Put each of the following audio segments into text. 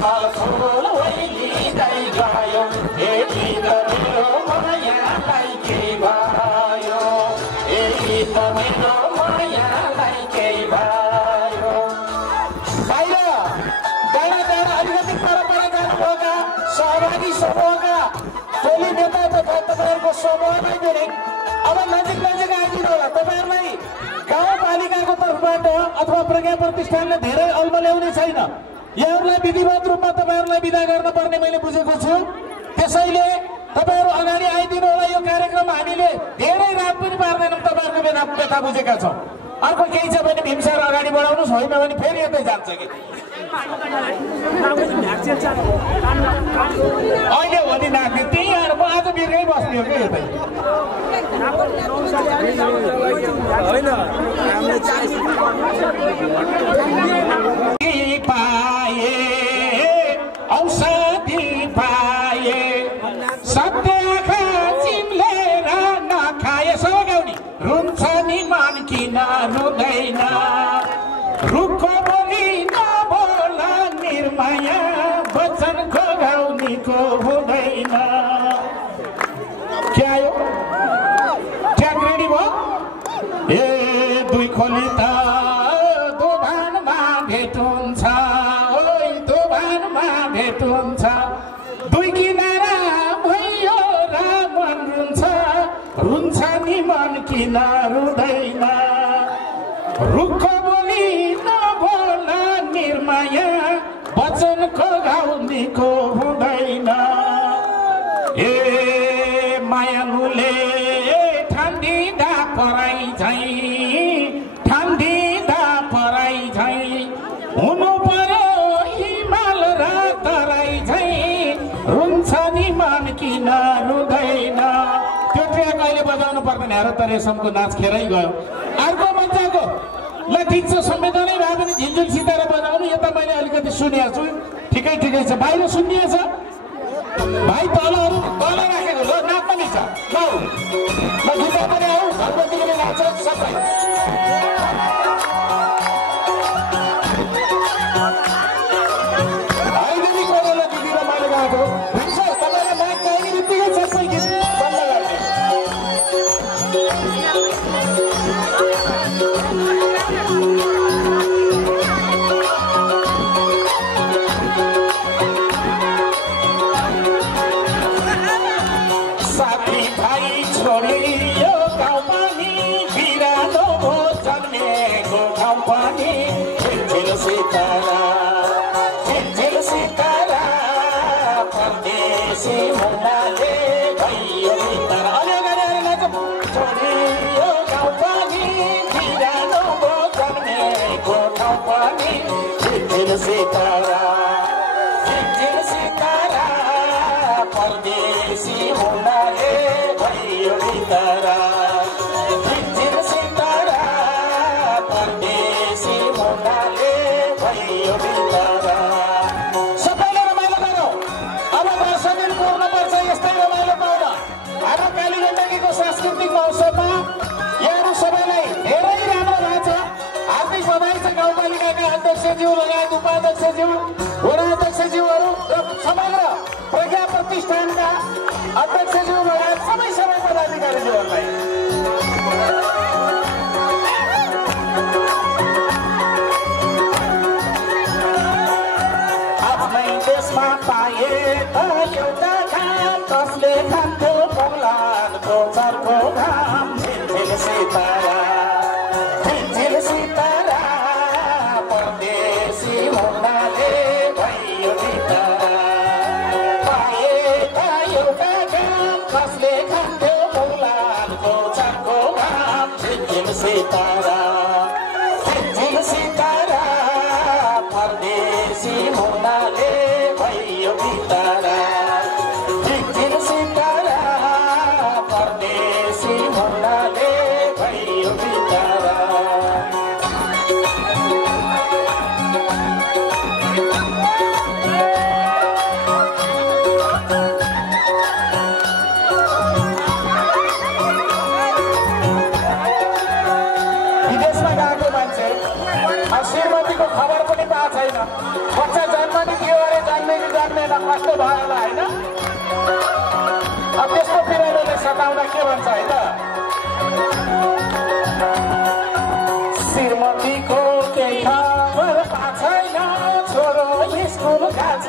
कपाल फुल ओइलिँदै गयो यति त मेरो मायालाई के भयो यति त मेरो मायालाई के भयो बाहिर डाँडा डाँडा अलिकति परपर जानुभएका सहभागी समूहका टोली नेता तथा तपाईँहरूको समूहलाई पनि अब नजिक नजिक आइदिनु होला तपाईँहरूलाई गाउँपालिकाको तर्फबाट अथवा प्रज्ञा प्रतिष्ठानले धेरै अल्म ल्याउने छैन यहाँहरूलाई विधिवत रूपमा तपाईँहरूलाई विदा गर्न पर्ने मैले बुझेको छु त्यसैले तपाईँहरू अगाडि आइदिनु होला यो कार्यक्रम हामीले धेरै रात पनि पार्दैनौँ तपाईँहरूको व्यथा बुझेका छौँ अर्को केही छ भने भीमसार अगाडि बढाउनुहोस् होइन भने फेरि यतै जान्छ कि अहिले हो नि नाच्ने त्यही आएर म आज बिर्कै बस्ने हो कि यतै पाए औषधि पाए सत्य आँखा चिम्लेर नखाए सबै गाउने रुन्छ नि मन किन रुँदैन रुखको बोली नबोला निर्माया वचनको गाउनीको हुँदैन के आयो ट्याग रेडी भयो ए दुई खोली त दोभानमा भेट हुन्छ ओइ दोभानमा भेट हुन्छ दुई किनारा भयो र मन रुन्छ नि मन किन रुँदैन रुखको बोली नबोला निर्माया वचनको गाउनीको हुँदैन ए मायालुले ठन्डिँदा पराई झैँ ठन्डिँदा पराई झैँ हुनु पर्यो हिमाल र तराई झैँ रुन्छ नि मन किन रुँदैन त्यो ट्र्याक अहिले बजाउनु पर्दैन हेर त रेशमको नाच खेरै गयो अर्को मजाको ल ठिक छ संवेदनै भए पनि झिन्झुल सितारा बजाउनु यता मैले अलिकति सुनेको छु ठिकै ठिकै छ बाहिर सुनिएछ भाइ तलहरू तल राखेको ल नाच पनि छ ल गीता पनि आऊ घरपतिले नाच्छ सबै भाइदेखि कोही दिदी र मैले गाएको हुन्छ तपाईँलाई नाच चाहिने बित्तिकै सबै गीत बन्द गर्ने साथी भाइ छोडियो गाउँ पनि बिरानो हो जन्मेको ठाउँ पनि झिलझिल सितारा परदेशी मुनाले भयो बितारा अलि अगाडि आएर नाचौँ छोडियो गाउँ पनि बिरानो हो जन्मेको ठाउँ पनि झिलझिल सितारा परदेशी मुनाले भयो बितारा झिलझिल सितारा परदेशी मुनाले भयो बितारा सबैले रमाइलो गरौँ अब 10 दिन पूर्णपर्छ यस्तै रमाइलो पाउन हाम्रो कालीगण्डकीको सांस्कृतिक महोत्सवमा यहाँहरू सबैलाई धेरै राम्रो भएको छ हार्दिक बधाई छ गाउँपालिकाका अध्यक्षज्यू लगायत उपाध्यक्षज्यू वडा अध्यक्षज्यूहरू र समग्र प्रज्ञा प्रतिष्ठानका अध्यक्षज्यू लगायत सबै पदाधिकारीज्यूहरूलाई आफ्नै देशमा पाए त एउटा घाम कसले खान्थ्यो बङ्गलाको चर्को घाम झिलझिल सितारा परदेशी मुनाले भयो बितारा पाए त एउटा घाम कसले खान्थ्यो बङ्गलाको चर्को घाम झिलझिल सितारा परदेशी मुनाले भयो बितारा झिलझिल सितारा परदेशी मुनाले भयो बितारा विदेशमा गएको मान्छे श्रीमतीको खबर पनि पाएको छैन बच्चा जन्मने थियो लाग्दैन कस्तो भयो होला होइन अब त्यस्तो बिरालोले सताउँदा के भन्छ होइन श्रीमतीको केही खबर छैन छोरो स्कुल गएको छ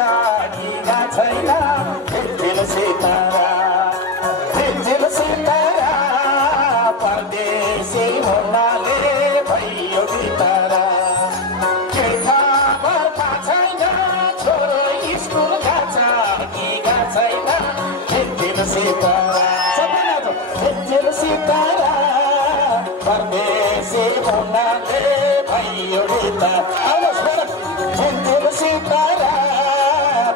कि गएको छैन झिलझिल सितारा परदेशी हुनाले भयो बितारा केही खबर छैन छोरो स्कुल गएको छ कि गएको छैन झिलझिल सितारा परदेशी हुनाले भयो बितारा झिलझिल सितारा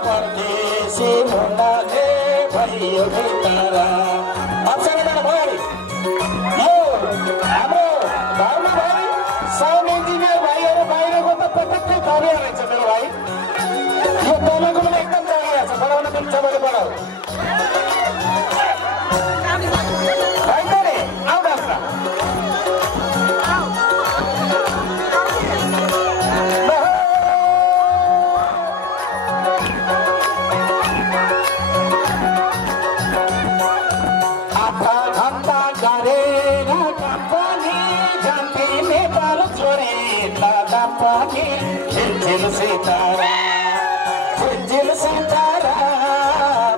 परदेशी हुनाले भयो बितारा अप्सराबाट भयो यो हाम्रो धर्म भाइ साउन्ड इन्जिनियर भाइहरू बाहिरको त पटक्कै गरिया रहेछ मेरो भाइ यो तलको पनि एकदम गरिया छ बढाउन पनि सबैले बढाऊ होइन रे आऊ डाक्टर झिलझिल सितारा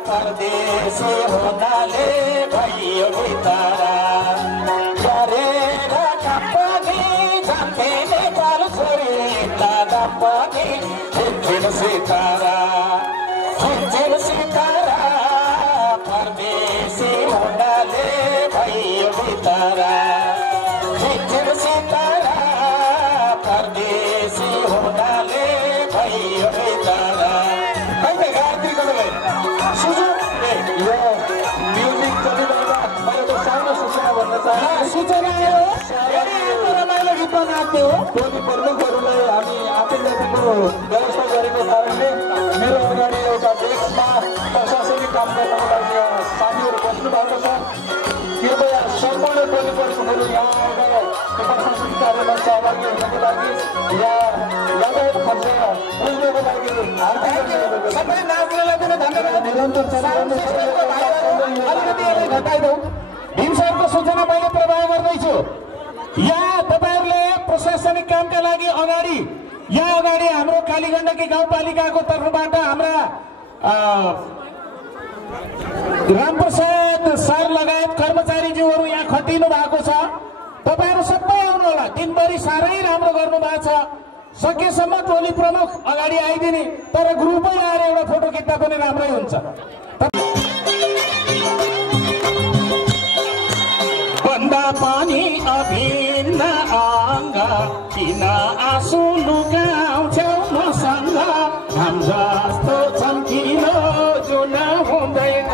परदेशी हुनाले भयो बितारा गरेर कम्पनी जान्थे नेपाल छोरी दादा पनि झिलझिल सितारा परदेशी हुनाले भयो बितारा झिलझिल सितारा परदेशी हुनाले भयो बितारा कहिले गार्तीको लगाइ सुजु यो म्युजिक चलिरहेको मैले सानो सूचना भन्न चाहन्छु सूचना हो रमाइलो गीतमा नाच्ने हो टोली प्रमुखहरूलाई हामी आफै जतिको व्यवस्था गरेको कारणले मेरो अगाडि एउटा डेस्कमा प्रशासनिक काम गर्नको लागि साथीहरू बस्नु भएको छ कृपया सम्पूर्ण टोली प्रमुखहरू यहाँ आएर प्रशासनिक कार्यमा सहभागी हुनको लागि यातायात खर्च बुझ्नको लागि सबै नाच्नेलाई पनि धन्यवाद निरन्तर घटाइदेऊ भीम सरको सूचना मैले प्रवाह गर्दैछु यहाँ तपाईहरुले प्रशासनिक कामका लागि अगाडि यहाँ अगाडि हाम्रो कालीगण्डकी गाउँपालिकाको तर्फबाट हाम्रा रामप्रसाद सर लगायत कर्मचारीज्यूहरू यहाँ खटिनु भएको छ तपाईहरु सबै आउनु होला दिनभरि साह्रै राम्रो गर्नु भएको छ सकेसम्म टोली प्रमुख अगाडि आइदिने तर ग्रुपै आएर एउटा फोटो खिच्दा पनि राम्रै हुन्छ बन्दा पानी अभिन्न अङ्ग किन आँसु लुकाउँछौ मसँग घाम जस्तो चम्किलो जुन हुँदैन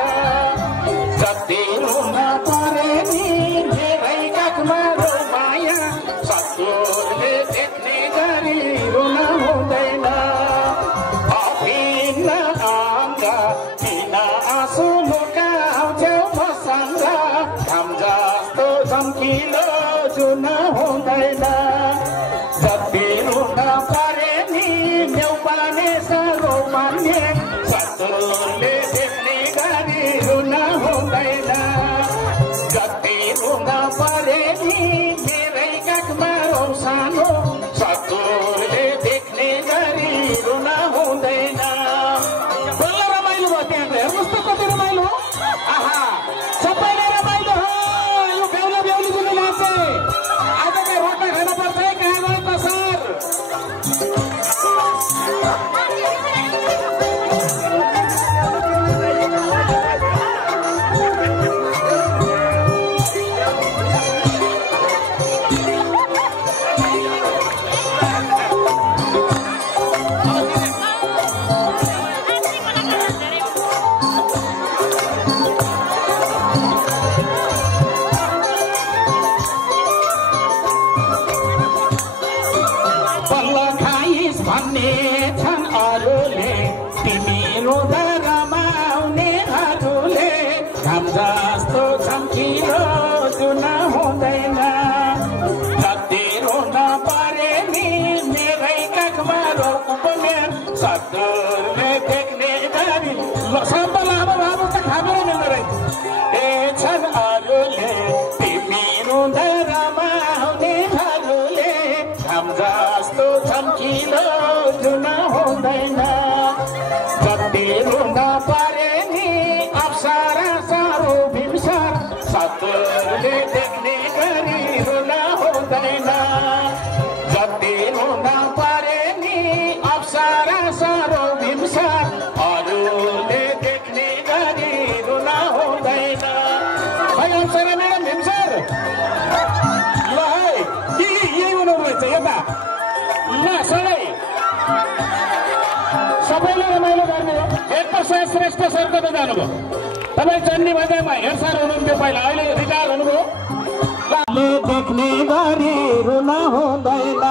जति रुन परे नि धेरै काखमा माया ससुरले देख्ने गरी रुन हुँदैन अभिन्न अङ्ग किन आँसु लुकाउँछौ मसँग घाम जस्तो चम्किलो जुन हुँदैन जति रुन परे नि न्यौपाने सरो मान्ने ससुरले देख्ने गरी रुन हुँदैन जति रुन परे नि मेरै काखमा रौ सानो ससुरले देख्ने गरी रुन हुँदैन बल्ल रमाइलो भयो त्यहाँ हेर्नुहोस् त कति रमाइलो आहा सबैले रमाइलो हो यो बेहुला बेहुली पनि नाचे आजको रोटमा खान पर्छ है कहाँ गयो त सर भन्ने छन् अरूले तिमी रोदा रमाउनेहरूले घाम जस्तो चम्किलो जुन हुँदैन जति रुन परे नि मेरै काखमा रोक्ने ससुरले देख्ने शब्द लामो लामो त खाबेर मिल्दो रहेछ। ए छन् अरूले तिमी रुँदा रमाउने भालुले घाम जस्तो चम्किलो जुन हुँदैन जति रुन परे नि अप्सरा सारो भिमसार सतुरले देख्ने गरी रुन हुँदैन जति रुन परे नि अप्सरा सारो भिमसार अरूले देख्ने गरी रुन हुँदैन। खै अप्सरा म्याडम भिमसार ल है यही हुनुहुन्छ यता ल सबै सबैले रमाइलो गर्ने हो। एकप्रसाद श्रेष्ठ सर कता जानुभयो? तपाईँ चण्डी बजारमा हेड सर हुनुहुन्थ्यो पहिला, अहिले रिटायर हुनुभयो। देख्ने गरी रुन हुँदैन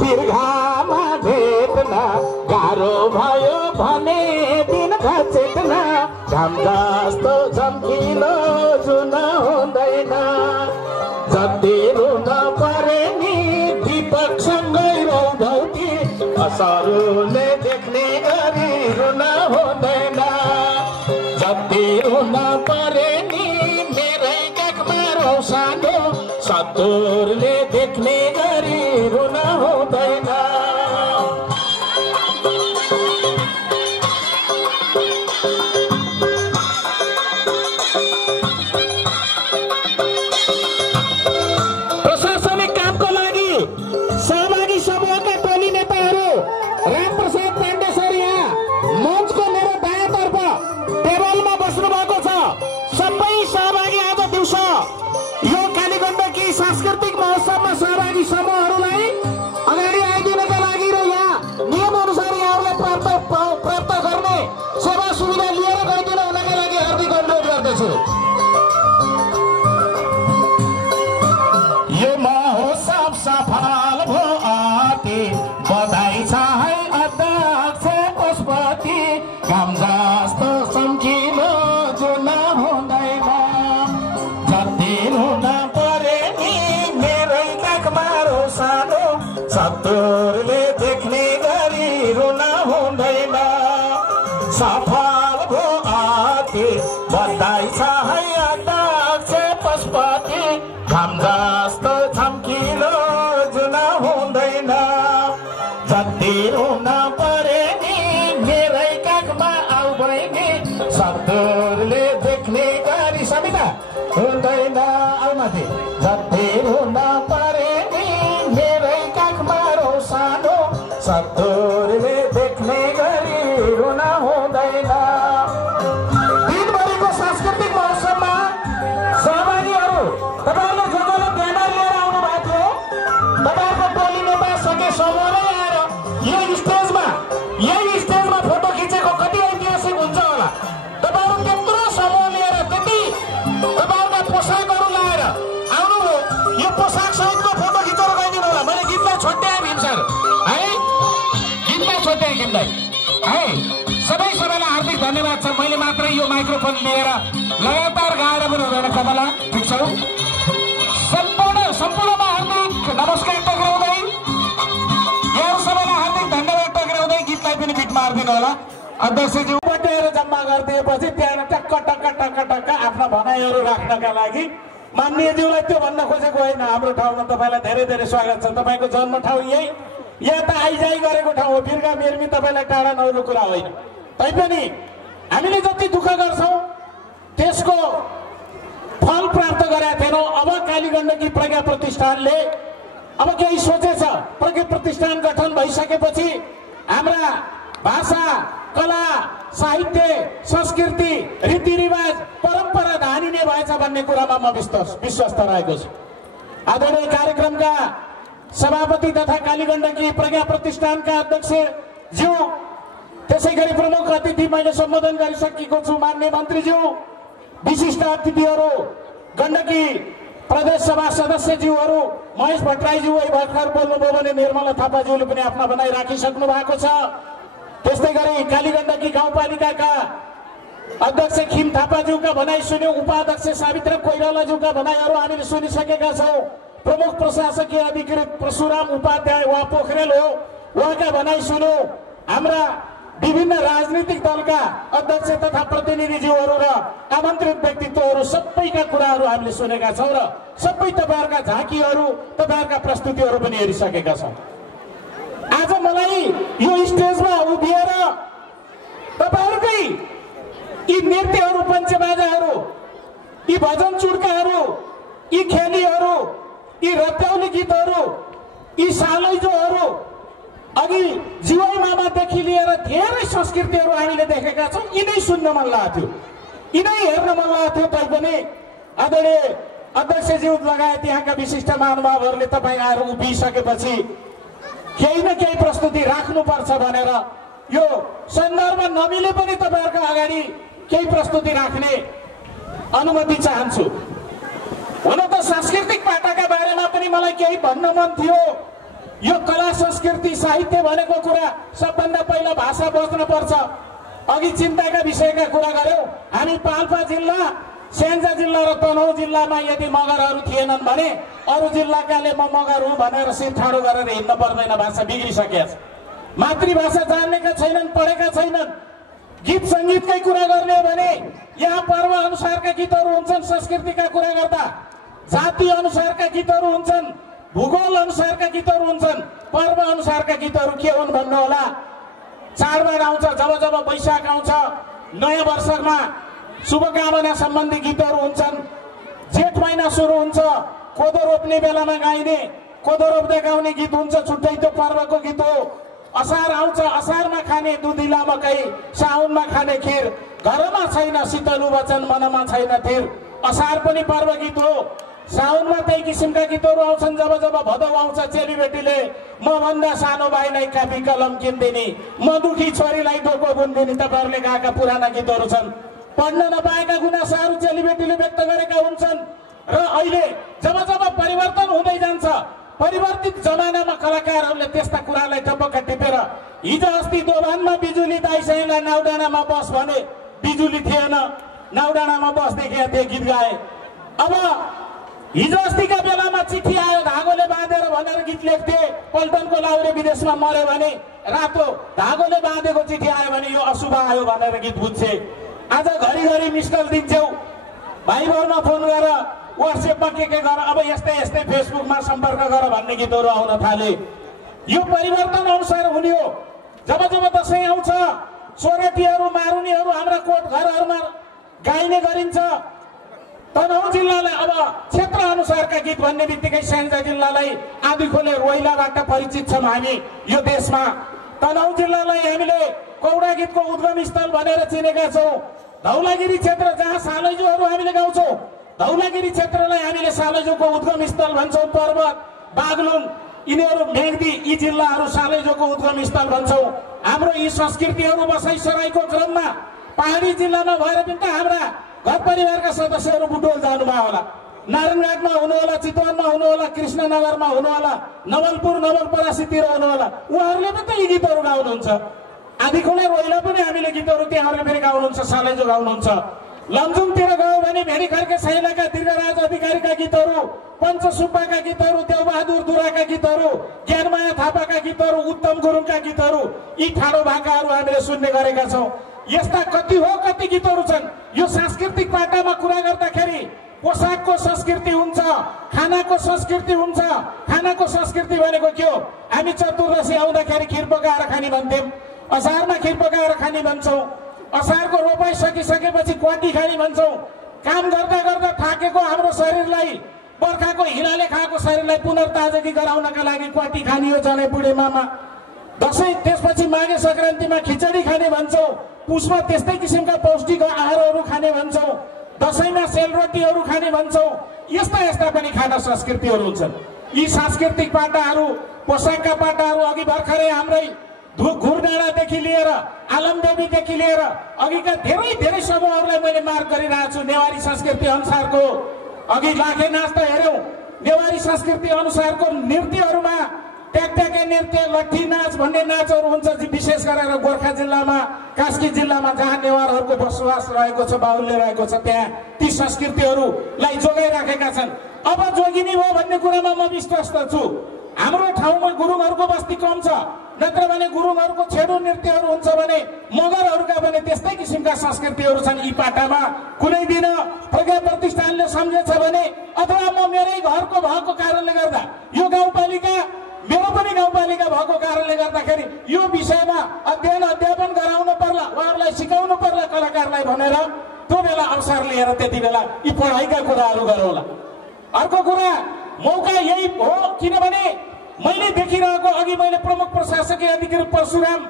दीर्घामा भेट्न गाह्रो भयो भने दिन घचेट्न घाम जस्तो चम्किलो जुन हुँदैन जति रुन परे नि दीपकसँगै रौधौ कि असरुले देख्ने गरी रुन हुँदैन जति रुन परे नि मेरै काखमा रौसानो सतुरले देख्ने गरी रुन हुँदैन। प्रशासनिक कामको लागि सहभागी समूहका टोली नेताहरू रामप्रसाद पाण्डे सर यहाँ मञ्चको मेरो दायाँतर्फ टेबलमा बस्नु भएको छ। सबै सहभागी आज दिउँसो यो कालीगण्डकी सांस्कृतिक महोत्सवमा सहभागी समूहहरूलाई अगाडि आइदिनका लागि र यहाँ नियम अनुसार यहाँहरूलाई प्राप्त गर्ने सेवा सुविधा लिएर गइदिन हुनका लागि हार्दिक अनुरोध गर्दछु। यो महोत्सव सफल भयो अति बधाई छ है अध्यक्ष पशुपति घाम जस्तो चम्किलो जुन हुँदैन जति रुन परे नि मेरै काखमा रोसानो सतुरले देख्ने गरी रुन हुँदैन सफल भयो अति बधाई छ है अध्यक्ष पशुपति घाम जस्तो चम्किलो जुन हुँदैन जति रुन परे नि मेरै काखमा आउ बहिनी सतुरले देख्ने गरी समिता हुँदैन आउमाथि जति रुन परे नि मेरै काखमा रोसानो सतुरले देख्ने गरी रुन हुँदैन। दिनभरिको सांस्कृतिक महोत्सवमा सहभागीहरू तपाईँहरूले जो जसले ब्यानर लिएर आउनु भएको थियो तपाईँहरूको टोली नेता सके समूहले आएर यही स्टेजमा फोटो खिचेको कति ऐतिहासिक हुन्छ होला। तपाईँहरू त्यत्रो समूह लिएर त्यति तपाईँहरूका पोसाकहरू लाएर आउनुभयो यो पोसाक सहितको फोटो खिचेर गइदिनु होला। मैले गीतलाई छोड्याएँ भीम सर है गीतलाई छोड्याएँ गीतलाई है सबैलाई हार्दिक धन्यवाद छ। मैले मात्रै यो माइक्रोफोन लिएर लगातार गाएर पनि हुँदैन कमला ठिक छ। सम्पूर्णमा हार्दिक नमस्कार टक्राउँदै यहाँ सबैलाई हार्दिक धन्यवाद टक्राउँदै गीतलाई पनि बिट मारिदिनु होला। अध्यक्षज्यू बटेर जम्मा गरिदिएपछि त्यहाँ टक्क टक्क टक्क टक्क आफ्ना भनाइहरू राख्नका लागि माननीयज्यूलाई त्यो भन्न खोजेको होइन। हाम्रो ठाउँमा तपाईँलाई धेरै धेरै स्वागत छ। तपाईँको जन्म ठाउँ यही यहाँ त आइजाइ गरेको ठाउँ हो। बिर्गा मेरमी तपाईँलाई टाढा नहुनु कुरा होइन। तैपनि हामीले जति दुःख गर्छौँ त्यसको फल प्राप्त गरेका थिएनौँ। अब कालीगण्डकी प्रज्ञा प्रतिष्ठानले अब केही सोचेछ। प्रज्ञा प्रतिष्ठान गठन भइसकेपछि हाम्रा भाषा कला साहित्य संस्कृति रीतिरिवाज परम्परा धानिने भएछ भन्ने कुरामा म विश्वस्त रहेको छु। आदरणीय कार्यक्रमका सभापति तथा कालीगण्डकी प्रज्ञा प्रतिष्ठानका अध्यक्ष ज्यू त्यसैगरी प्रमुख अतिथि मैले सम्बोधन गरिसकेको छु। माननीय मन्त्रीज्यू विशिष्ट अतिथिहरू गण्डकी प्रदेश सभा सदस्यज्यूहरू महेश भट्टराईज्यू भर्खर बोल्नुभयो भने निर्मला थापाज्यूले पनि आफ्ना भनाइ राखिसक्नु भएको छ। त्यस्तै गरी कालीगण्डकी गाउँपालिकाका अध्यक्ष खिम थापाज्यूका भनाइ सुन्यौं। उपाध्यक्ष सावित्र कोइरालाज्यूका भनाइहरू हामीले सुनिसकेका छौँ। प्रमुख प्रशासकीय अधिकृत परशुराम उपाध्याय वा पोखरेल हो, उहाँका भनाइ सुन्यौं। हाम्रा विभिन्न राजनीतिक दलका अध्यक्ष तथा प्रतिनिधिज्यूहरू र आमन्त्रित व्यक्तित्वहरू सबैका कुराहरू हामीले सुनेका छौँ र सबै तपाईँहरूका झाँकीहरू तपाईँहरूका प्रस्तुतिहरू पनि हेरिसकेका छौँ। आज मलाई यो स्टेजमा उभिएर तपाईँहरूकै यी नृत्यहरू, पञ्चबाजाहरू, यी भजन चुड्काहरू, यी खेलीहरू, यी रत्याउली गीतहरू, यी सालैजोहरू, अघि जीवाई मामादेखि लिएर धेरै संस्कृतिहरू हामीले देखेका छौँ। यिनै सुन्न मन लाग्थ्यो, यिनै हेर्न मन लाग्थ्यो। तैपनि आदरणीय अध्यक्षज्यू लगायत यहाँका विशिष्ट महानुभावहरूले तपाईँ आएर उभिसकेपछि केही न केही प्रस्तुति राख्नुपर्छ भनेर यो सन्दर्भ नमिले पनि तपाईँहरूको अगाडि केही प्रस्तुति राख्ने अनुमति चाहन्छु। हुन त सांस्कृतिक पाटाका बारेमा पनि मलाई केही भन्न मन थियो। यो कला संस्कृति साहित्य भनेको कुरा सबभन्दा पहिला भाषा बच्न पर्छ। अघि चिन्ताका विषयका कुरा गर्यौं। हामी पाल्पा जिल्ला, स्याङ्जा जिल्ला र तनहुँ जिल्लामा यदि मगरहरू थिएनन् भने अरू जिल्लाकाले म मगर हुँ भनेर शिर ठाडो गरेर हिँड्न पर्दैन। भाषा बिग्रिसकेको छ। मातृभाषा जान्नेका छैनन्, पढेका छैनन्। गीत सङ्गीतकै कुरा गर्ने हो भने यहाँ पर्व अनुसारका गीतहरू हुन्छन्। संस्कृतिका कुरा गर्दा जाति अनुसारका गीतहरू हुन्छन्, भूगोल अनुसारका गीतहरू हुन्छन्। पर्व अनुसारका गीतहरू के हुन् भन्नु होला। चाडबाड आउँछ, जब जब वैशाख आउँछ, नयाँ वर्षमा शुभकामना सम्बन्धी गीतहरू हुन्छन्। जेठ महिना सुरु हुन्छ, कोदो रोप्ने बेलामा गाइने कोदो रोप्दै गाउने गीत हुन्छ, छुट्टै त्यो पर्वको गीत हो। असार आउँछ, असारमा खाने दुधिला मकै, साउनमा खाने खिर, घरमा छैन शीतलु वचन, मनमा छैन थिर। असार पनि पर्व गीत हो। साउनमा त्यही किसिमका गीतहरू आउँछन्। जब जब भदौ आउँछ, चेलीबेटीले म भन्दा सानो भाइलाई कापी कलम किन्दिनी, म दुखी छोरीलाई डोको बुन्दिनी। तपाईँहरूले गाएका पुराना गीतहरू छन्। पढ्न नपाएका गुनासाहरू चेलीबेटीले व्यक्त गरेका हुन्छन्। र अहिले जब जब परिवर्तन हुँदै जान्छ, परिवर्तित जमानामा कलाकारहरूले त्यस्ता कुरालाई टपक्क टिपेर, हिजो अस्ति दोभानमा बिजुली दाइसाईलाई नाउडाँडामा बस भने बिजुली थिएन, नाउडाँडामा बस देखेका थिए, गीत गाए। अब हिजो अस्तिका बेलामा चिठी आयो, धागोले बाँधेर भनेर गीत लेख्थे। पल्टनको लाउरे विदेशमा मर्यो भने रातो धागोले बाँधेको चिठी आयो भने यो अशुभ आयो भनेर गीत बुझ्छे। आज घरिघरि मिस कल दिन्छौ, भाइबरमा फोन गर, वाट्सएपमा के गर, अब यस्तै यस्तै फेसबुकमा सम्पर्क गर भन्ने गीतहरू आउन थाले। यो परिवर्तन अनुसार हुने हो। जब जब दसैँ आउँछ, सोरठीहरू, मारुनीहरू हाम्रा कोट घरहरूमा गाइने गरिन्छ। तनहुँ जिल्लालाई अब क्षेत्र अनुसारका गीत भन्ने बित्तिकै स्याङ्जा जिल्लालाई आँधीखोले रोइलाबाट परिचित छौँ हामी यो देशमा। तनहुँ जिल्लालाई हामीले कौडा गीतको उद्गम स्थल भनेर चिनेका छौँ। धौलागिरी क्षेत्र जहाँ सालैजोहरू हामीले गाउँछौँ, धौलागिरी क्षेत्रलाई हामीले सालैजोको उद्गम स्थल भन्छौँ। पर्वत, बागलुङ, यिनीहरू मेघदी, यी जिल्लाहरू सालैजोको उद्गम स्थल भन्छौँ। हाम्रो यी संस्कृतिहरू बसाइसराईको क्रममा पहाडी जिल्लामा भएर पनि त हाम्रा घर परिवारका सदस्यहरू बुटोल जानुभयो होला, नारायणघाटमा हुनु होला, चितवनमा हुनु होला, कृष्णनगरमा हुनु होला, नवलपुर नवलपरासीतिर हुनु होला। उहाँहरूले पनि त यी गीतहरू गाउनुहुन्छ। आँधीखोले रोइला पनि हामीले गीतहरू त्यहाँहरूले फेरि गाउनुहुन्छ, सालैजो गाउनुहुन्छ। लमजुङतिर गयो भने भेडी खर्के साइलाका दीर्घराज अधिकारीका गीतहरू, पञ्च सुब्बाका गीतहरू, देवबहादुर दुराका गीतहरू, ज्ञानमाया थापाका गीतहरू, उत्तम गुरुङका गीतहरू, यी ठाडो भाकाहरू हामीले सुन्ने गरेका छौँ। यस्ता कति हो कति गीतहरू छन्। यो सांस्कृतिक पाटामा कुरा गर्दाखेरि पोसाकको संस्कृति हुन्छ, खानाको संस्कृति हुन्छ। खानाको संस्कृति भनेको के हो? हामी चतुर्दशी आउँदाखेरि खिर पकाएर खाने भन्थ्यौँ, असारमा खिर पकाएर खाने भन्छौँ, असारको रोपाइ सकिसकेपछि क्वाटी खाने भन्छौँ। काम गर्दा गर्दा थाकेको हाम्रो शरीरलाई, बर्खाको हिराले खाएको शरीरलाई पुनर्ताजगी गराउनका लागि क्वाटी खाने हो जनै बुढेमामा। दसैँ त्यसपछि माघे सङ्क्रान्तिमा खिचडी खाने भन्छौँ। पुसमा त्यस्तै किसिमका पौष्टिक आहारहरू खाने भन्छौँ। दसैँमा सेलरोटीहरू खाने भन्छौँ। यस्ता यस्ता पनि खाना संस्कृतिहरू हुन्छन्। यी सांस्कृतिक पाटाहरू, पोसाकका पाटाहरू अघि भर्खरै हाम्रै घुरडाँडादेखि लिएर आलमदेवीदेखि लिएर अघिका धेरै धेरै समूहहरूलाई मैले मार्क गरिरहेको छु। नेवारी संस्कृति अनुसारको अघि लाखे नाच त हेऱ्यौँ। नेवारी संस्कृति अनुसारको नृत्यहरूमा ट्याकट्याके नृत्य, लट्ठी नाच भन्ने नाचहरू हुन्छ। विशेष गरेर गोर्खा जिल्लामा, कास्की जिल्लामा जहाँ नेवारहरूको बसोबास रहेको छ, बाहुल्य रहेको छ, त्यहाँ ती संस्कृतिहरूलाई जोगाइराखेका छन्। अब जोगिने हो भन्ने कुरामा म विश्वस्त छु। हाम्रो ठाउँमा गुरुङहरूको बस्ती कम छ। नत्र भने गुरुङहरूको छेडो नृत्यहरू हुन्छ भने मगरहरूका भने त्यस्तै किसिमका संस्कृतिहरू छन् यी पाटामा। कुनै दिन प्रज्ञा प्रतिष्ठानले सम्झेछ भने अथवा म मेरै घरको भएको कारणले गर्दा यो गाउँपालिका मेरो पनि गाउँपालिका भएको कारणले गर्दाखेरि यो विषयमा अध्ययन अध्यापन गराउनु पर्ला, उहाँहरूलाई सिकाउनु पर्ला कलाकारलाई भनेर त्यो बेला अवसर लिएर त्यति बेला यी पढाइका कुराहरू गरौँला। अर्को कुरा मौका यही हो, किनभने मैले देखिरहेको, अघि मैले प्रमुख प्रशासकीय अधिकारी परशुराम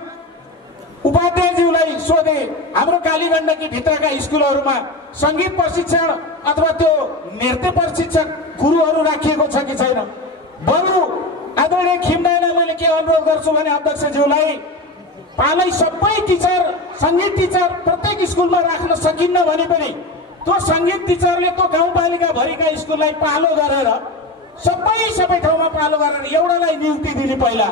उपाध्यायज्यूलाई सोधे हाम्रो कालीगण्डकी भित्रका स्कुलहरूमा सङ्गीत प्रशिक्षण अथवा त्यो नृत्य प्रशिक्षक गुरुहरू राखिएको छ कि छैन। बरु आदरणीय खिमनायलाई मैले के अनुरोध गर्छु भने अध्यक्षज्यूलाई पालै सबै टिचर सङ्गीत टिचर प्रत्येक स्कुलमा राख्न सकिन्न भने पनि त्यो सङ्गीत टिचरले त्यो गाउँपालिका भरिका स्कुललाई पालो गरेर सबै ठाउँमा पालो गरेर एउटालाई नियुक्ति दिने पहिला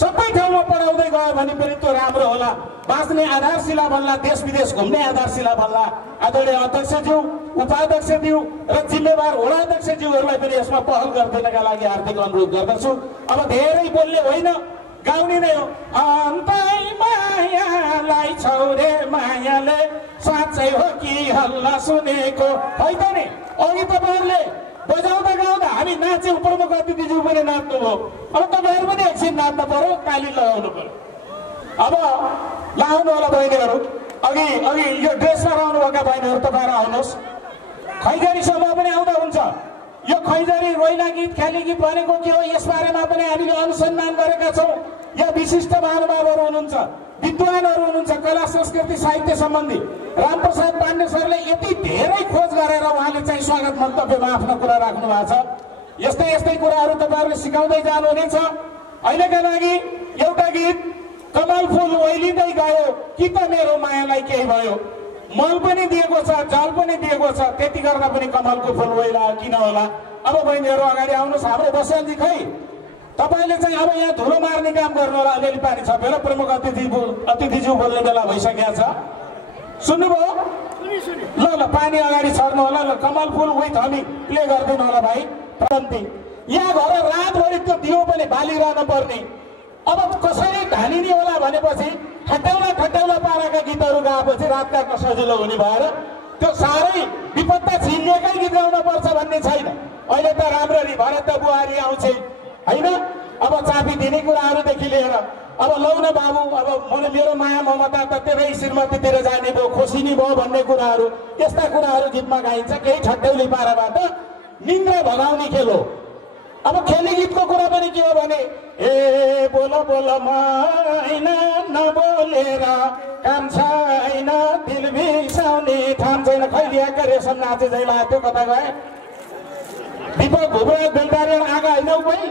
सबै ठाउँमा पढाउँदै गयो भने पनि त्यो राम्रो होला। बाँच्ने आधारशिला बन्ला, देश विदेश घुम्ने आधारशिला बन्ला। आदरणीय अध्यक्षज्यू, उपाध्यक्षज्यू र जिम्मेवार वडाध्यक्षज्यूहरूलाई पनि यसमा पहल गरिदिनका लागि हार्दिक अनुरोध गर्दछु। अब धेरै बोल्ने होइन, गाउने नै हो। अन्तै मायालाई छौरे मायाले साँच्चै हो कि हल्ला सुनेको, है त नि? अघि तपाईँहरूले बजाउँदा गाउँदा हामी नाच्यौँ, प्रमुख अतिथिज्यू पनि नाच्नु भयो। अब तपाईँहरू पनि एकछिन नाच्नु पर्यो, ताली लगाउनु पर्यो। अब लाउनु होला बहिनीहरू, अघि यो ड्रेसमा रहनुभएका बहिनीहरू तपाईँहरू आउनुहोस्। खैजरी समूह पनि आउँदा हुन्छ। यो खैजरी रोइला गीत ख्याली गीत भनेको के हो यसबारेमा पनि हामीले अनुसन्धान गरेका छौँ। यहाँ विशिष्ट महानुभावहरू हुनुहुन्छ, विद्वानहरू हुनुहुन्छ, कला संस्कृति साहित्य सम्बन्धी। रामप्रसाद पाण्डे सरले यति धेरै खोज गरेर उहाँले चाहिँ स्वागत मन्तव्यमा आफ्नो कुरा राख्नु भएको छ। यस्तै कुराहरू तपाईँहरूले सिकाउँदै जानुहुनेछ। अहिलेका लागि एउटा गीत कमल फुल ओइलिँदै गयो कि त मेरो मायालाई केही भयो। मल पनि दिएको छ, जल पनि दिएको छ, त्यति गर्दा पनि कमलको फुल ओइला किन होला। अब बहिनीहरू अगाडि आउनुहोस्। हाम्रो बस्यालजी खै तपाईँले चाहिँ अब यहाँ धुलो मार्ने काम गर्नु होला। अलिअलि पानी छ बेला, प्रमुख अतिथिज्यू बोल्ने बेला भइसकेको छ। सुन्नुभयो? ल पानी अगाडि छर्नु होला। ल कमल फुल विथ हमी प्ले गरिदिनु होला भाइ। प्रन्ती यहाँ घर रातभरि त्यो दियो पनि बालिरहनु पर्ने। अब कसरी ढालिने होला भनेपछि ठट्याउला पाराका गीतहरू गाएपछि रातका सजिलो हुने भएर त्यो साह्रै विपत्ता छिन्नेकै गीत गाउन पर्छ भन्ने छैन। अहिले त राम्ररी भरत बुहारी आउँछ होइन। अब चाबी दिने कुराहरूदेखि लिएर अब लौ न बाबु, अब मेरो माया ममता त तेरै श्रीमतीतिर जाने भयो, खोसिनी भयो भन्ने कुराहरू, यस्ता कुराहरू गीतमा गाइन्छ। केही ठट्यौली पाराबाट निन्द्रा भगाउने खेल हो। अब खेली गीतको कुरा पनि के हो भने ए बोलो बोलो मैना नबोलेर काम छैन, दिल बिसाउने ठाम छैन। खैलियाका रेशम नाचे झै लाग्यो, कता गए? दीपक भुबरा बेलदारी आगा होइन कोही?